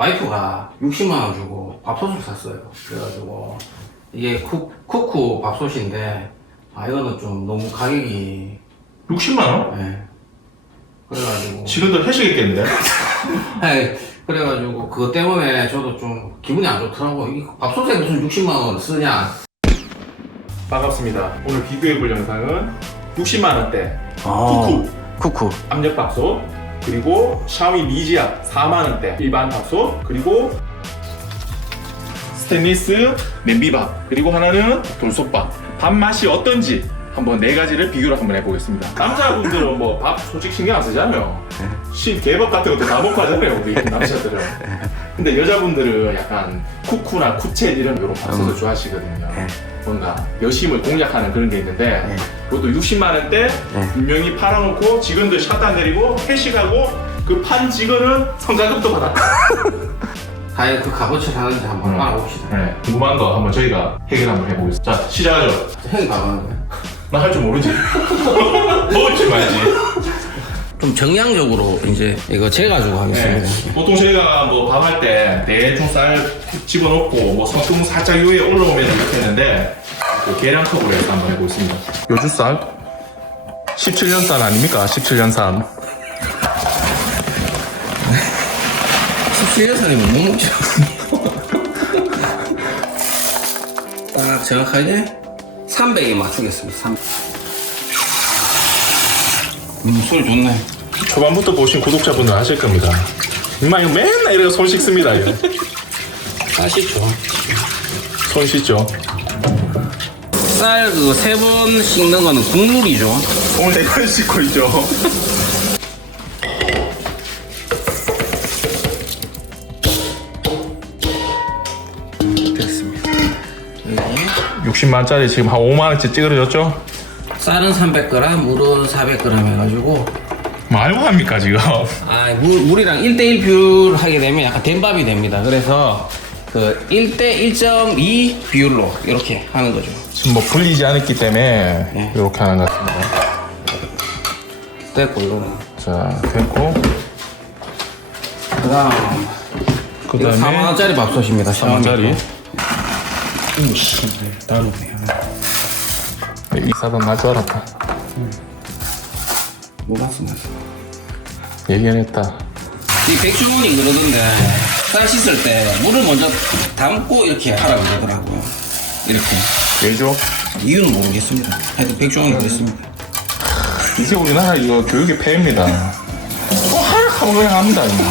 와이프가 60만 원 주고 밥솥을 샀어요. 그래가지고 이게 쿠, 쿠쿠 밥솥인데 아 이거는 좀 너무 가격이 60만 원? 예. 그래가지고 지금도 회식했겠는데? 네, 그래가지고 그것 때문에 저도 좀 기분이 안 좋더라고. 이 밥솥에 무슨 60만 원 쓰냐. 반갑습니다. 오늘 비교해볼 영상은 60만 원대 아. 쿠쿠 쿠쿠. 압력밥솥 그리고 샤오미 미지아 4만 원대 일반 밥솥 그리고 스테인리스 냄비밥 그리고 하나는 돌솥밥 밥 맛이 어떤지 한번 네 가지를 비교를 한번 해보겠습니다. 남자분들은 뭐 밥 솔직히 신경 안 쓰잖아요. 신 개밥 같은 것도 다 먹고 하잖아요 우리 남자들은. 근데 여자분들은 약간 쿠쿠나 쿠첸 이런 이런 밥솥을 좋아하시거든요. 네. 뭔가 여심을 공략하는 그런 게 있는데 네. 그것도 60만 원대 네. 분명히 팔아놓고 직원들 샷다 내리고 회식하고 그 판 직원은 성과급도 받았다. 과연 그 값어치 하는지 한번 음. 알아봅시다. 네, 궁금한 거 한번 저희가 해결 한번 해보겠습니다. 자 시작하죠. 형이 봐봐는 거야. 나 할 줄 모르지. 먹을 줄 알지. 좀 정량적으로 이제 이거 재가지고 네. 하겠습니다. 보통 저희가 뭐 밥 할 때 대충 쌀 집어넣고 뭐 성큼 살짝 위에 올라오면 이렇게 했는데 그 계량컵으로 해서 한번 해보겠습니다. 요주 쌀 17년 쌀 아닙니까? 17년 쌀. 17년산이면 못 먹죠. 딱 정확하게 300에 맞추겠습니다. 300. 음, 소리 좋네. 초반부터 보신 구독자분들 아실 겁니다. 임마 이거 맨날 이렇게 손 씻습니다. 이거. 맛있죠. 손 씻죠. 쌀그세번 씻는 거는 국물이죠. 오늘 대권 씻고 있죠. 됐습니다. 여기 60만짜리 지금 한 5만원치 찌그러졌죠? 쌀은 300g, 물은 400g 해가지고 말고 합니까 지금? 아, 물, 물이랑 1대1 비율 하게 되면 약간 된밥이 됩니다. 그래서 그 1대 1.2 비율로 이렇게 하는 거죠. 지금 뭐 불리지 않았기 때문에 네. 이렇게 하는 것 같습니다. 됐고, 이거는. 자 됐고 그 다음. 그 이거 다음에 4만 원짜리 밥솥입니다. 4만짜리 우씨, 따로네요. 이 사단 날줄 알았다. 몰랐습니다. 얘기했다. 이 백종원이 그러던데, 쌀 씻을 때 물을 먼저 담고 이렇게 하라고 그러더라고요. 이렇게. 왜죠? 이유는 모르겠습니다. 하여튼 백종원이 그랬습니다. 이제 우리나라 이거 교육의 폐해입니다. 뭐 하락하면 그냥 합니다. 이거.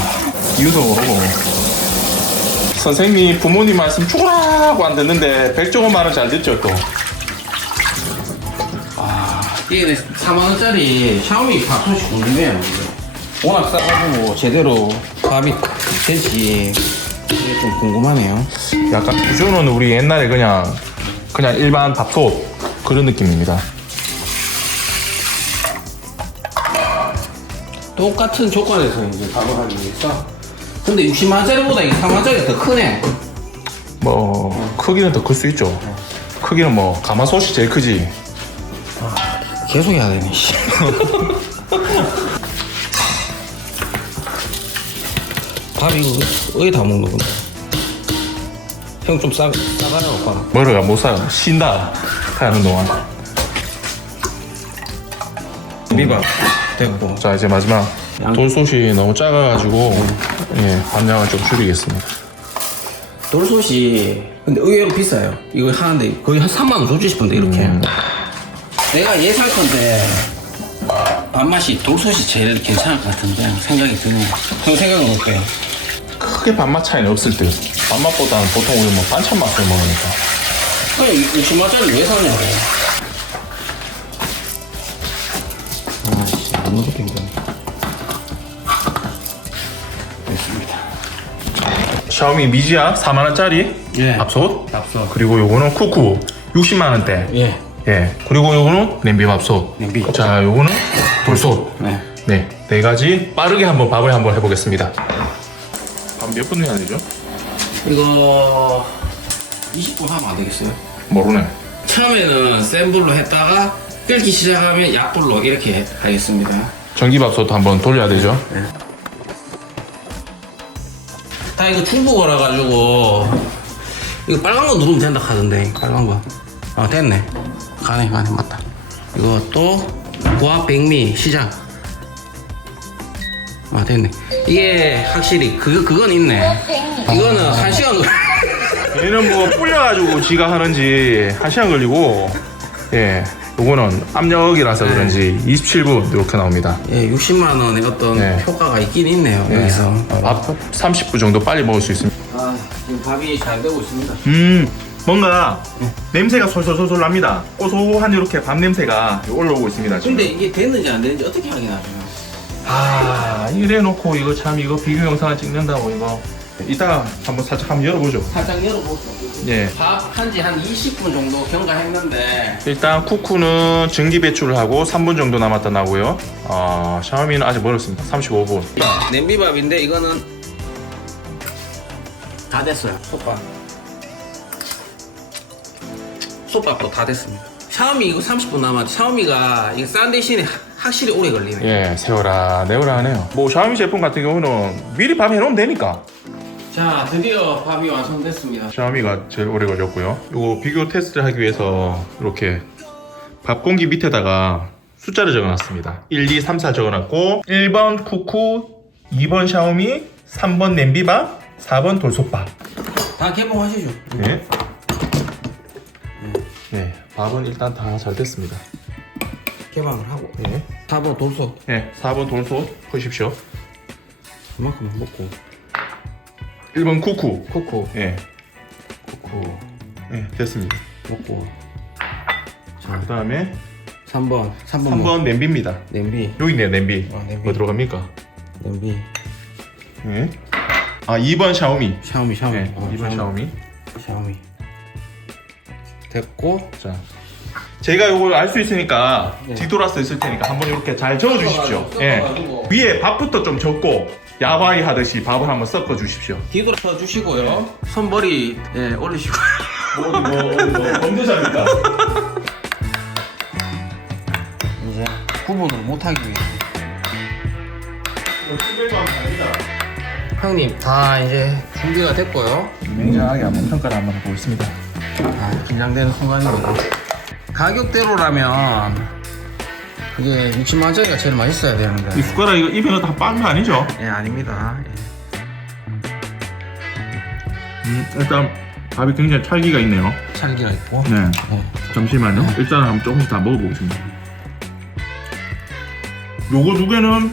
이유도 모르고. 선생님이 부모님 말씀 죽으라고 안 듣는데 백종원 말은 잘 듣죠 또. 이게 4만원짜리 샤오미 밥솥이 궁금해요. 워낙 싸가지고 제대로 밥이 될지 이게 좀 궁금하네요. 약간 기존은 우리 옛날에 그냥 그냥 일반 밥솥 그런 느낌입니다. 똑같은 조건에서 이제 밥을 하기 위해서. 근데 60만원짜리보다 이 4만원짜리가 더 크네. 뭐 크기는 더 클 수 있죠. 크기는 뭐 가마솥이 제일 크지. 계속 해야 되네, 씨. 밥 이거 어디 다 먹는 건데? 형좀 싸, 싸가라고 봐라. 뭐를 못 사요. 쉰다. 하는 동안. 미밥 됐고. 자 이제 마지막 양- 돌솥이 너무 작아가지고 예 반량을 좀 줄이겠습니다. 돌솥이 근데 의외로 비싸요. 이거 하는데 거의 한 3만 원 주지 싶은데 이렇게. 내가 예살 건데 밥맛이 돌솥이 제일 괜찮을 것 같은데 생각이 드네. 형 생각은 어때요? 크게 밥맛 차이는 없을 듯. 밥맛보다는 보통 우리 뭐 반찬 맛을 먹으니까. 아니 60만짜리 왜 사냐고. 아씨 아무것도 힘드네. 됐습니다. 샤오미 미지아 4만 원짜리 예. 밥솥. 밥솥. 그리고 요거는 쿠쿠 60만 원대. 예. 예. 그리고 요거는 냄비 밥솥. 냄비. 자, 요거는 돌솥. 네. 네. 네 가지 빠르게 한번 밥을 한번 해보겠습니다. 밥 몇 분 해야 되죠? 이거 20분 하면 안 되겠어요? 모르네. 처음에는 센 불로 했다가 끓기 시작하면 약불로 이렇게 하겠습니다. 전기밥솥 한번 돌려야 되죠? 다 이거 중국어라 가지고 이거 빨간 거 누르면 된다 하던데 빨간 거. 아 됐네. 가네 가네 맞다. 이것도 고압 백미 시작. 아 됐네. 이게 확실히 그 그건 있네. 이거는 한 시간 걸. 얘는 뭐 불려가지고 지가 하는지 한 시간 걸리고 예 요거는 압력이라서 그런지 27분 이렇게 나옵니다 예, 60만 원의 어떤 네. 효과가 있긴 있네요 여기서. 밥 30분 정도 빨리 먹을 수 있습니다 아 지금 밥이 잘 되고 있습니다. 음 뭔가 냄새가 솔솔솔솔 납니다 고소한 이렇게 밥 냄새가 올라오고 있습니다 지금. 근데 이게 됐는지 안 됐는지 어떻게 확인하죠? 아 이래 놓고 이거 참 이거 비교 영상을 찍는다고 이거 이따가 한번 살짝 한번 열어보죠 살짝 열어보죠. 예 밥한지 한 20분 정도 경과했는데 일단 쿠쿠는 증기 배출을 하고 3분 정도 남았다 나고요 어, 샤오미는 아직 멀었습니다 35분 냄비밥인데 이거는 다 됐어요. 솥밥. 솥밥도 다 됐습니다. 샤오미 이거 30분 남았지. 샤오미가 이거 싼 대신에 하- 확실히 오래 걸리네. 예 세워라 내워라 하네요 뭐 샤오미 제품 같은 경우는 미리 밥 해놓으면 되니까 자, 드디어 밥이 완성됐습니다. 샤오미가 제일 오래 걸렸고요 이거 비교 테스트를 하기 위해서 이렇게 밥 공기 밑에다가 숫자를 적어놨습니다 1, 2, 3, 4 적어놨고 1번 쿠쿠 2번 샤오미 3번 냄비밥 4번 돌솥밥 다 개봉하시죠. 네. 네, 밥은 일단 다 잘 됐습니다. 개방을 하고. 네. 4번 돌솥 네, 4번 돌솥 보십시오. 그만큼 먹고. 1번 쿠쿠. 코코. 네, 코코. 네, 됐습니다. 먹고. 그 다음에 3번. 3번. 뭐? 3번 냄비입니다. 냄비. 여기 있네요, 냄비. 어, 냄비. 뭐 들어갑니까? 냄비. 네. 아, 2번 샤오미. 샤오미, 샤오미. 네, 어, 2번 샤오미. 샤오미. 됐고. 자. 제가 이걸 알 수 있으니까 네. 뒤돌아서 있을 테니까 한번 이렇게 잘 저어 주십시오. 섞어가지고, 예. 섞어가지고. 위에 밥부터 좀 적고 야바이 하듯이 밥을 한번 섞어 주십시오. 뒤돌아 주시고요. 손머리 예, 올리시고. 뭐, 뭐, 뭐, 범죄자입니까? 이제 구분을 못하기 위해. 형님, 다 이제 준비가 됐고요. 냉정하게 한번 평가를 한번 해보겠습니다. 아, 긴장되는 순간입니다. 가격대로라면 이게 60만 원짜리가 제일 맛있어야 이 되는데. 숟가락 이거 입에 넣다 빤거 아니죠? 예, 아닙니다. 예. 음, 일단 밥이 굉장히 찰기가 있네요. 찰기가 있고. 네. 네. 잠시만요. 일단 한번 조금씩 다 먹어보겠습니다. 요거 두 개는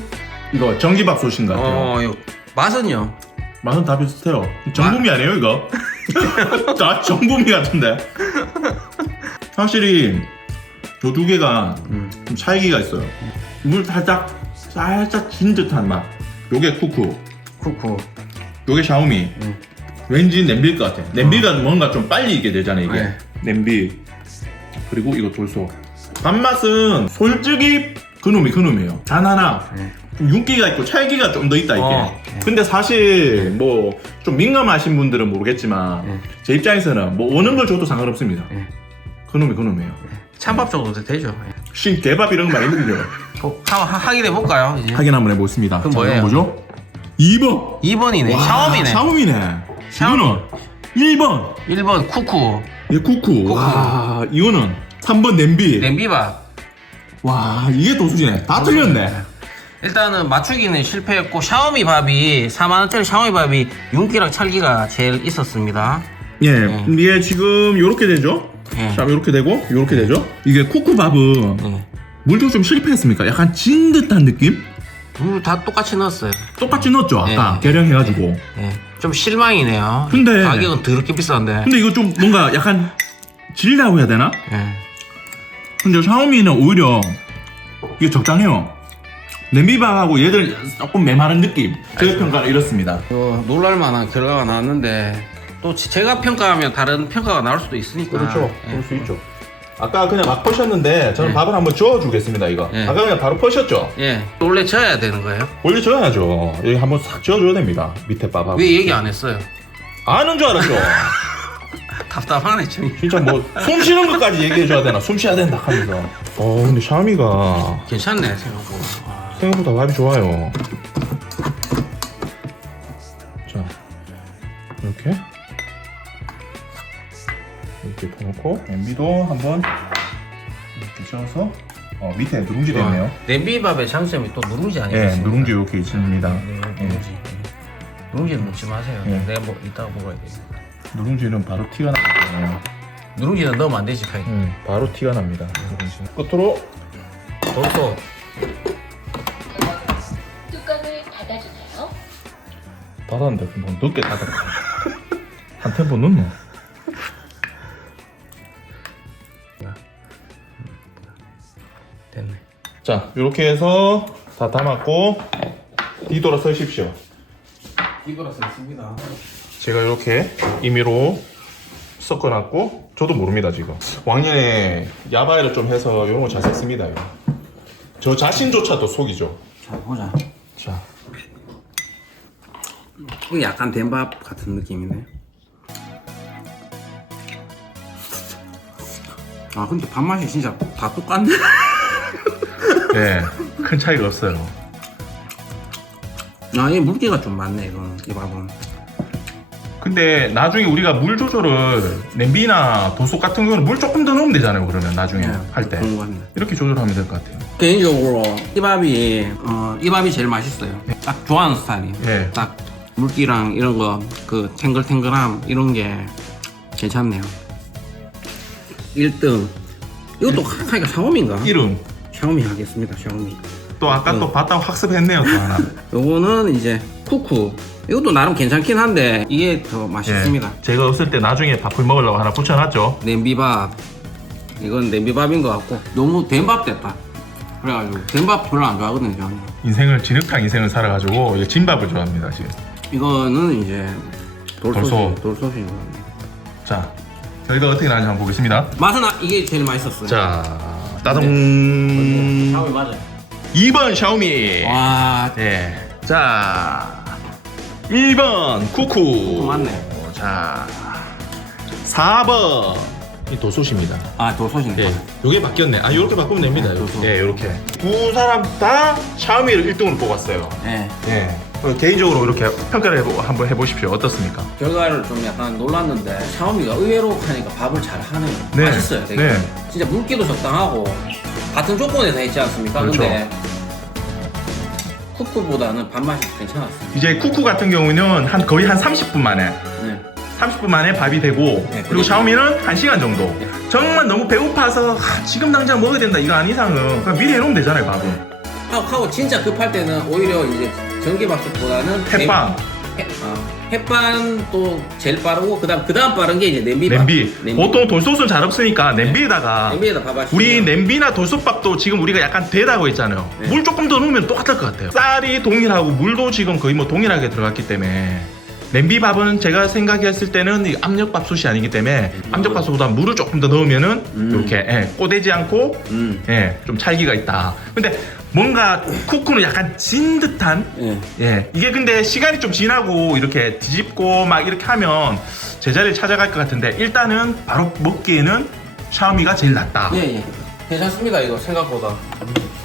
이거 전기밥솥인 것 같아요. 어, 요 맛은요? 맛은 다 비슷해요. 정부미 아니에요 이거? 다 정부미 같은데. 확실히 요두 개가 음. 좀 찰기가 있어요. 물 살짝 살짝 진 듯한 맛. 요게 쿠쿠, 쿠쿠. 요게 샤오미. 음. 왠지 냄비일 것 같아. 냄비가 뭔가 좀 빨리 익게 되잖아요 이게. 네. 냄비 그리고 이거 돌솥. 밥맛은 솔직히 그놈이 그놈이에요. 단 하나 네. 좀 윤기가 있고 찰기가 좀 더 있다 이게. 어. 근데 사실 뭐 좀 민감하신 분들은 모르겠지만 네. 제 입장에서는 뭐 오는 걸 줘도 상관없습니다. 네. 그놈이 그놈이에요. 찬밥 정도 되죠. 예. 신 개밥 이런 거 많이. 어, 한번 하- 확인해 볼까요? 이제. 확인 한번 해보겠습니다. 그럼 자, 뭐예요? 뭐죠? 2번. 2번이네. 와, 샤오미네. 샤오미네. 샤오미. 이거는 1번. 1번 쿠쿠. 예, 쿠쿠. 쿠쿠. 와, 이거는 3번 냄비. 냄비밥. 와, 이게 도수지네. 다 틀렸네. 일단은 맞추기는 실패했고 샤오미 밥이 4만 원짜리 샤오미 밥이 윤기랑 찰기가 제일 있었습니다. 예, 네. 이게 지금 요렇게 되죠? 네. 자, 요렇게 되고, 요렇게 되죠? 이게 쿠쿠밥은 네. 물도 좀 실패했습니까? 약간 진 듯한 느낌? 물다 똑같이 넣었어요. 똑같이 넣었죠, 아까 네. 계량해가지고. 예. 좀 실망이네요. 근데- 가격은 더럽게 비싼데. 근데 이거 좀 뭔가 약간 질다고 해야 되나? 예. 근데 샤오미는 오히려 이게 적당해요. 냄비밥하고 얘들 조금 메마른 느낌. 제 평가는 이렇습니다. 어, 놀랄만한 결과가 나왔는데 또 지- 제가 평가하면 다른 평가가 나올 수도 있으니까. 예. 그럴 수 있죠. 아까 그냥 막 퍼셨는데 저는 네. 밥을 한번 저어주겠습니다, 이거. 네. 아까 그냥 바로 퍼셨죠? 예. 원래 져야 되는 거예요? 원래 저어야죠. 여기 한번 싹 저어줘야 됩니다. 밑에 밥하고. 왜 얘기 안 했어요? 아는 줄 알았죠? 답답하네 좀. 진짜 뭐 숨 쉬는 것까지 얘기해줘야 되나? 숨 쉬어야 된다 하면서. 어, 근데 샤오미가 괜찮네 생각보다. 아, 생각보다 밥이 좋아요. 자, 이렇게 이렇게 퍼놓고 냄비도 한번 이렇게 쪄서 어, 밑에 누룽지도 있네요. 냄비밥의 장점이 또 누룽지 예, 아니겠습니까? 누룽지 이렇게 있습니다. 네, 누룽지. 누룽지는 먹지 마세요. 예. 내가 뭐 이따가 먹어야 돼. 누룽지는 바로 티가 나요. 누룽지는 넣으면 안 되지, 카이. 음, 바로 티가 납니다. 누룽지. 끝으로 도서 닫았는데 뭐 늦게 닫았다. 한 템포 넣노? 됐네. 자, 이렇게 해서 다 담았고 뒤돌아 서십시오. 이거라서 있습니다. 제가 이렇게 임의로 섞어놨고 저도 모릅니다 지금 왕년에 야바이를 좀 해서 이런 거 잘 썼습니다 이거. 저 자신조차도 속이죠 자, 보자. 자 이거 약간 된밥 같은 느낌이네. 아, 근데 밥맛이 진짜 다 똑같네. 네, 큰 차이가 없어요 아, 이 물기가 좀 많네, 이거는. 이 밥은. 근데 나중에 우리가 물 조절을 냄비나 도속 같은 경우는 물 조금 더 넣으면 되잖아요 그러면 나중에 할때 그런 거 같네. 이렇게 조절하면 될 것 같아요 개인적으로 이 밥이 어, 이 밥이 제일 맛있어요. 딱 좋아하는 스타일이에요. 네. 딱 물기랑 이런 거 그 탱글탱글함 이런 게 괜찮네요. 1등. 이것도 하니까 샤오미인가? 이름 샤오미 하겠습니다. 샤오미. 또 아까 또 봤다고 학습했네요 또 하나 요거는 이제 쿠쿠. 이것도 나름 괜찮긴 한데 이게 더 맛있습니다. 예, 제가 없을 때 나중에 밥을 먹으려고 하나 붙여놨죠 냄비밥. 이건 냄비밥인 것 같고 너무 된밥 됐다. 그래가지고 된밥 별로 안 좋아하거든요. 저는. 인생을 진흙탕 인생을 살아가지고 이제 진밥을 좋아합니다 지금 이거는 이제. 돌소시인 것 같네요. 자, 저희가 어떻게 나는지 한번 보겠습니다. 맛은 아, 이게 제일 맛있었어요. 자, 따동. 샤오미 맞아요. 2번 샤오미. 와, 네. 자, 1번 쿠쿠. 맞네. 자, 4번 이 도소시입니다. 아 돌소시네. 네, 요게 바뀌었네. 아, 요렇게 바꾸면 됩니다. 네, 도소. 네, 요렇게. 두 사람 다 샤오미를 1등으로 뽑았어요. 네. 네. 어, 개인적으로 이렇게 평가를 해보, 한번 해보십시오. 어떻습니까? 결과를 좀 약간 놀랐는데 샤오미가 의외로 하니까 밥을 잘 하네요. 네. 맛있어요. 되게. 네. 진짜 물기도 적당하고 같은 조건에서 했지 않습니까? 그렇죠. 근데 쿠쿠보다는 밥맛이 괜찮았어요. 이제 쿠쿠 같은 경우는 한 거의 한 30분 만에 네. 30분 만에 밥이 되고 네, 그리고 그리고- 샤오미는 1시간 정도 네. 정말 너무 배고파서 하, 지금 당장 먹어야 된다 이거 아닌 이상은 그냥 미리 해놓으면 되잖아요 밥은 하고, 하고 진짜 급할 때는 오히려 이제 전기밥솥보다는 햇반 햇, 아, 햇반도 제일 빠르고 그다음 그다음 빠른 게 이제 냄비밥. 냄비 보통 돌솥은 잘 없으니까 냄비에다가 냄비에다 밥 하시면 우리 냄비나 돌솥밥도 지금 우리가 약간 되다고 했잖아요 네. 물 조금 더 넣으면 똑같을 것 같아요 쌀이 동일하고 물도 지금 거의 뭐 동일하게 들어갔기 때문에 냄비 밥은 제가 생각했을 때는 이 압력밥솥이 아니기 때문에 압력밥솥보다 물을 조금 더 넣으면은 음. 이렇게 예, 꼬대지 않고 음. 예, 좀 찰기가 있다. 근데 뭔가 쿠쿠는 약간 진 듯한 예. 예, 이게 근데 시간이 좀 지나고 이렇게 뒤집고 막 이렇게 하면 제자리를 찾아갈 것 같은데 일단은 바로 먹기에는 샤오미가 제일 낫다. 예, 예. 괜찮습니다, 이거 생각보다.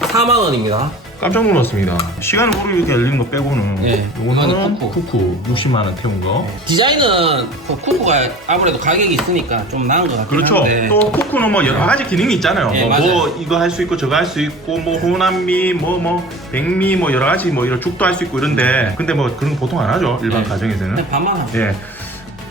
4만원입니다. 깜짝 놀랐습니다. 시간을 모르게 이렇게 열리는 거 빼고는 예, 이거는 쿠쿠. 쿠쿠 60만 원 태운 거. 디자인은 그 쿠쿠가 아무래도 가격이 있으니까 좀 나은 것 같긴 그렇죠. 한데. 또 쿠쿠는 뭐 여러 가지 기능이 있잖아요. 예, 뭐, 맞아요. 뭐 이거 할 수 있고 저거 할 수 있고 뭐 호남미 뭐 뭐 백미 뭐 여러 가지 뭐 이런 죽도 할 수 있고 이런데 근데 뭐 그런 거 보통 안 하죠 일반 예. 가정에서는. 그냥 밥만 하고. 예.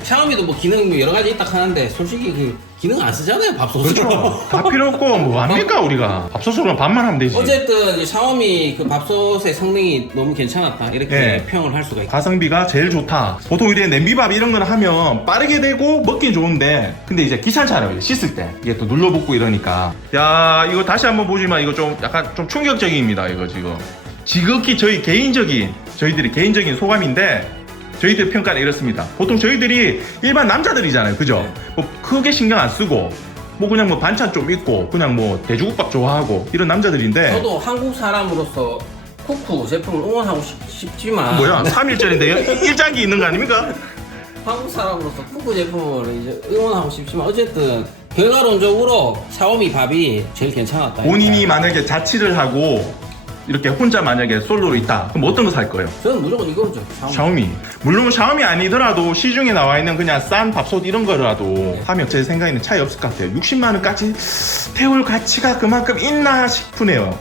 샤오미도 뭐 기능 뭐 여러 가지 있다 하는데 솔직히 그 기능 안 쓰잖아요, 밥솥으로. 그렇죠. 다 필요 없고 뭐 합니까 우리가 밥솥으로만 밥만 하면 되지. 어쨌든 이 샤오미 그 밥솥의 성능이 너무 괜찮았다 이렇게 예. 평을 할 수가 있고 가성비가 제일 좋다. 보통 우리 냄비밥 이런 거는 하면 빠르게 되고 먹긴 좋은데 근데 이제 귀찮잖아요. 이제 씻을 때 이게 또 눌러붙고 이러니까 야 이거 다시 한번 보지만 이거 좀 약간 좀 충격적입니다. 이거 지금 지극히 저희 개인적인 저희들이 개인적인 소감인데 저희들 평가는 이렇습니다. 보통 저희들이 일반 남자들이잖아요. 그죠? 네. 뭐 크게 신경 안 쓰고 뭐 그냥 뭐 반찬 좀 있고 그냥 뭐 돼지국밥 좋아하고 이런 남자들인데 저도 한국 사람으로서 쿠쿠 제품을 응원하고 싶, 지만 뭐야 3일절인데 일장기 있는 거 아닙니까? 한국 사람으로서 쿠쿠 제품을 이제 응원하고 싶지만 어쨌든 결과론적으로 샤오미 밥이 제일 괜찮았다. 본인이 만약에 자취를 하고 이렇게 혼자 만약에 솔로로 있다. 그럼 어떤 거 살 거예요? 저는 무조건 이거죠. 샤오미. 샤오미. 물론 뭐 샤오미 아니더라도 시중에 나와 있는 그냥 싼 밥솥 이런 거라도 하면 제 생각에는 차이 없을 것 같아요. 60만 원까지 태울 가치가 그만큼 있나 싶으네요.